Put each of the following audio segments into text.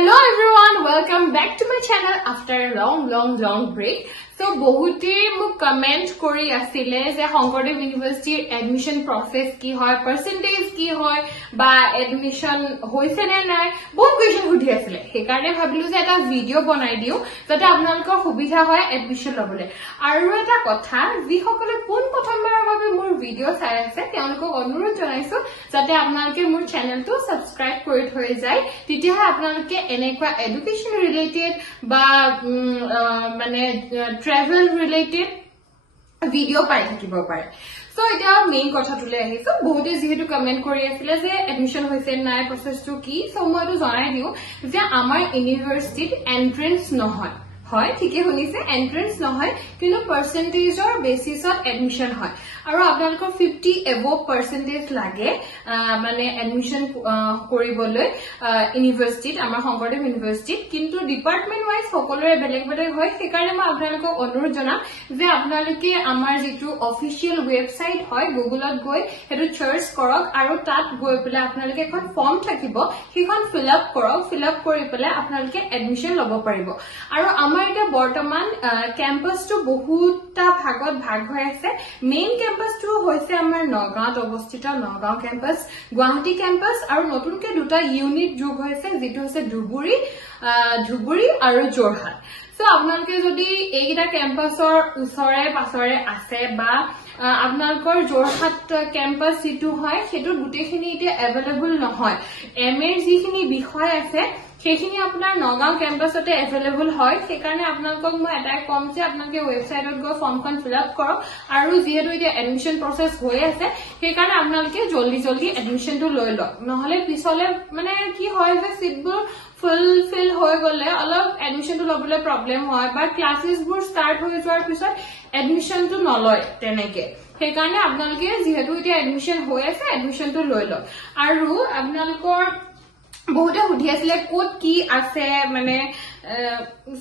Hello everyone, welcome back to my channel after a long break. So বহুতে মোক comment কৰি আছিল যে শংকৰদেৱ ইউনিভাৰ্সিটিৰ এডমিশন প্ৰসেস কি হয়, পাৰ্সেন্টেজ কি হয় বা এডমিশন হৈছে নে নাই, বহুত কোৱেশ্চন সুধি আছিল। সেইকাৰণে ভাবিলো যে এটা ভিডিও বনাই দিও যাতে আপোনালোকৰ সুবিধা হয় এডমিশন লবলৈ। আৰু এটা কথা, যিসকলে পোন প্ৰথমবাৰৰ বাবে মোৰ ভিডিও চাই আছে তেওঁলোকক অনুৰোধ জনাইছো যাতে আপোনালোকে মোৰ চেনেলটো সাবস্ক্ৰাইব কৰি থৈ যায়, তেতিয়াহে আপোনালোকে এনেকুৱা এডুকেশন ৰিলেটেড বা মানে travel related video পাই থাকিব পাৰে। সো এটা মেইন কথা তুলে আহিছো, বহুতে যেহেতু কমেন্ট কৰি আছিল যে এডমিশন হৈছে নাই, প্ৰসেসটো কি। সো মইটো জনাই দিও যে আমাৰ ইউনিভাৰ্সিটিত এন্ট্ৰেন্স নহয়, হয় ঠিকে শুনিছে, এন্ট্ৰেন্স নহয় কিন্তু পাৰ্সেন্টেজৰ বেসিছত এডমিশন হয়। আৰু আপোনালোকৰ 50 এবভ পাৰ্সেন্টেজ লাগে মানে এডমিশন কৰিবলৈ ইউনিভাৰ্সিটিত, আমাৰ শংকৰদেৱ ইউনিভাৰ্সিটিত। কিন্তু ডিপাৰ্টমেন্ট ওয়াইজ সকলোৰে বেলেগ বেলেগ হয়। সেইকাৰণে মই আপোনালোকক অনুৰোধ জনাম যে আপোনালোকে আমাৰ যেটো অফিচিয়েল ওয়েবসাইট হয় গুগলত গৈ হেতু সাৰ্চ কৰক আৰু তাত গৈ পেলাই আপোনালোকে এখন ফৰ্ম থাকিব, সেইখন ফিল আপ কৰক। ফিল আপ কৰি পেলাই আপোনালোকে এডমিশন ল'ব পাৰিব। আৰু আমাৰ এটা বৰ্তমান ক্যাম্পাসটো বহুতটা ভাগত ভাগ হৈ আছে। মেইন ক্যাম্পাসটো হৈছে আমাৰ নগাঁৱত অৱস্থিত নগাঁও ক্যাম্পাস, গুৱাহাটী ক্যাম্পাস আৰু নতুনকে দুটা ইউনিট যোগ হৈছে যেটো হৈছে ধুবুৰী আৰু যোৰহাট। সো আপোনালোকে যদি এইটা ক্যাম্পাসৰ ওচৰে পাছৰে আছে বা আপোনালোকৰ যোৰহাট ক্যাম্পাস যেটো হয় সেটো গুটেখিনি এতিয়া अवेलेबल নহয়, এমএৰ যিখিনি বিষয় আছে সেইখিনি আপোনাৰ নগাঁও ক্যাম্পাসতে अवेलेबल হয়। সেইকাৰণে আপোনালোকক মই এটাই কম যে আপোনালোকে ওয়েবসাইটত গৈ ফৰ্মখন ফিল আপ কৰক। আৰু যেহেতু এতিয়া এডমিশন প্ৰসেস হৈ আছে সেইকাৰণে আপোনালোকে জলদি এডমিশনটো লৈ লওক, নহলে পিছলে মানে কি হয় যে সিটবোৰ ফুলফিল হৈ গলে অলপ এডমিশনটো লবলৈ প্ৰবলেম হয় বা ক্লাसेसবোৰ স্টাৰ্ট হৈ যোৱাৰ পিছত এডমিশনটো নলয় তেনেকে। সেইকাৰণে আপোনালোকে যেহেতু এতিয়া এডমিশন হৈ আছে এডমিশনটো লৈ লওক। আৰু আপোনালোকৰ বহুতে সুধি আছিল কোড কি আছে মানে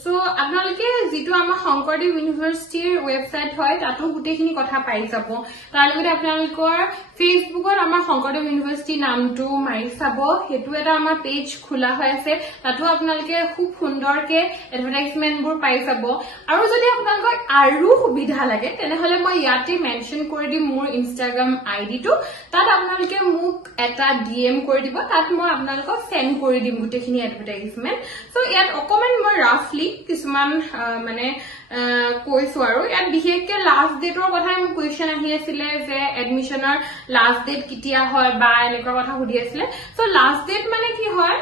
সো আপোনালোকে যেটো আমাৰ শংকৰদেৱ ইউনিভাৰ্সিটিৰ ওয়েবসাইট হয় তাতো গুটেখিনি কথা পাই যাব। তাৰ লগতে আপোনালোকৰ ফেসবুকত আমাৰ শংকৰদেৱ ইউনিভাৰ্সিটি নামটো মাৰি চাব, হেতু এটা আমাৰ পেজ খোলা হৈ আছে, তাতো আপোনালোকে খুব সুন্দৰকে এডভাৰটাইজমেন্টবোৰ পাই যাব। আৰু যদি আপোনালোকৰ আৰু সুবিধা লাগে তেনেহলে মই ইয়াতে মেনশন কৰি দিম মোৰ ইনষ্টাগ্ৰাম আইডিটো, তাত আপোনালোকে মোক এটা ডিএম কৰি দিব, তাত মই আপোনালোকক সেন্ড কৰি দিম গুটেখিনি এডভাৰটাইজমেন্ট। সো ইয়াত অকমান মই ৰাফলি কিছুমান মানে কৈছো। আৰু ইয়াত বিশেষকে লাষ্ট ডেটৰ কথাই মোক কোৱেশ্চন আহি আছিল যে এডমিশনৰ লাষ্ট ডেট কেতিয়া হয় বা এনেকুৱা কথা সুধি আছিল। সো লাষ্ট ডেট মানে কি হয়,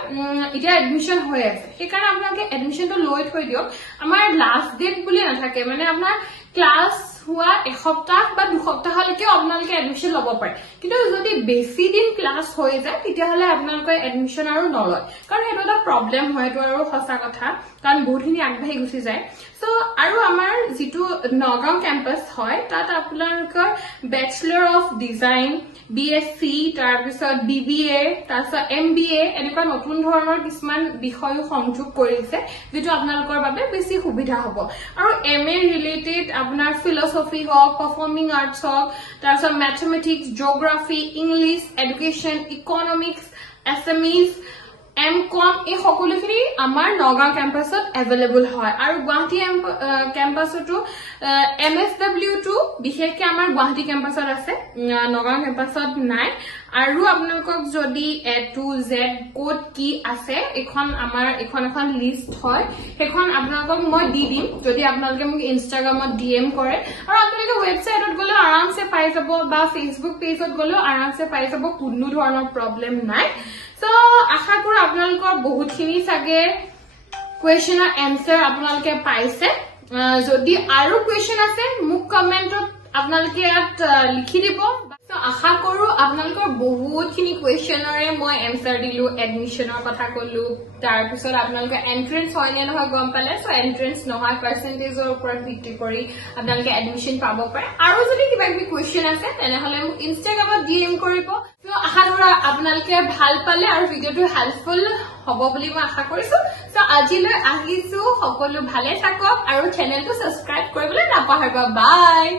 এতিয়া এডমিশন হৈ আছে সেইকাৰণে আপোনালোকে এডমিশনটো লৈ থৈ দিয়ক। আমাৰ লাষ্ট ডেট বুলি নাথাকে, মানে আপোনাৰ ক্লাস হোৱা এসপ্তাহ বা দুসপ্তাহলৈকে আপোনালোকে এডমিশন ল'ব পাৰে। কিন্তু যদি বেছি দিন ক্লাস হৈ যায় তেতিয়াহলে আপোনালোকে এডমিশন আৰু নলয়, কাৰণ এটা এটা প্ৰবলেম হয়তো আৰু সঁচা কথা, কাৰণ বহুতখিনি আগবাঢ়ি গুচি যায়। সো আৰু আমাৰ যেটো নগাঁও ক্যাম্পাস হয় তাত আপোনালোকৰ বেচেলৰ অফ ডিজাইন, বিএসসি, তাৰ পিছত বিবিএ, তাৰ পিছত এমবিএ এনেকুৱা নতুন ধৰণৰ কিছুমান বিষয় সংযোগ কৰিছে যেটো আপোনালোকৰ বাবে বেছি সুবিধা হ'ব। আৰু এমএ ৰিলেটেড আপোনাৰ ফিলসফি হওক, পাৰফৰ্মিং আৰ্টছ হওক, তাৰ পিছত mathematics, geography, English, education, economics, এছএমইজ, এমকম এই সকলোখিনি আমাৰ নগাঁও ক্যাম্পাসত अवेलेबल হয়। আৰু গুৱাহাটী ক্যাম্পাসতো এমএসডব্লিউটো বিশেষকৈ আমাৰ গুৱাহাটী ক্যাম্পাসত আছে, নগাঁও ক্যাম্পাসত নাই। আৰু আপোনালোকক যদি এ টু জেড কোড কি আছে এখন লিষ্ট হয়, সেইখন আপোনালোকক মই দি দিম যদি আপোনালোকে মোক ইনষ্টাগ্ৰামত ডিএম কৰে। আৰু আপোনালোকে ওয়েবসাইটত গলে আৰামছে পাই যাব বা ফেসবুক পেজত গলে আৰামছে পাই যাব, কোনো ধৰণৰ প্ৰবলেম নাই। সো আশা কৰো আপোনালোকৰ বহুতখিনি চাগে কোৱেশ্চনৰ এনসাৰ আপোনালোকে পাইছে। যদি আৰু কোৱেশ্চন আছে মোক কমেন্টত আপোনালোকে ইয়াত লিখি দিব। আশা কৰো আপোনালোকৰ বহুতখিনি কোৱেশ্চনৰে মই এনসাৰ দিলো, এডমিশনৰ কথা কলো, তাৰ পিছত আপোনালোকৰ এন্ট্ৰেন্স হয় নে নহয় গম পালে। সো এন্ট্ৰেন্স নহয়, পাৰ্সেন্টেজৰ ওপৰত ভিত্তি কৰি আপোনালোকে এডমিশন পাব পাৰে। আৰু যদি কিবা কিবি কোৱেশ্চন আছে তেনেহলে মোক ইনষ্টাগ্ৰামত ডিএম কৰিব। সো আশা কৰো আপোনালোকে ভাল পালে আৰু ভিডিওটো হেল্পফুল হ'ব বুলি মই আশা কৰিছো। সো আজিলৈ আহিছো, সকলো ভালে থাকক আৰু চেনেলটো সাবস্ক্ৰাইব কৰিবলৈ নাপাহৰিব। বাই।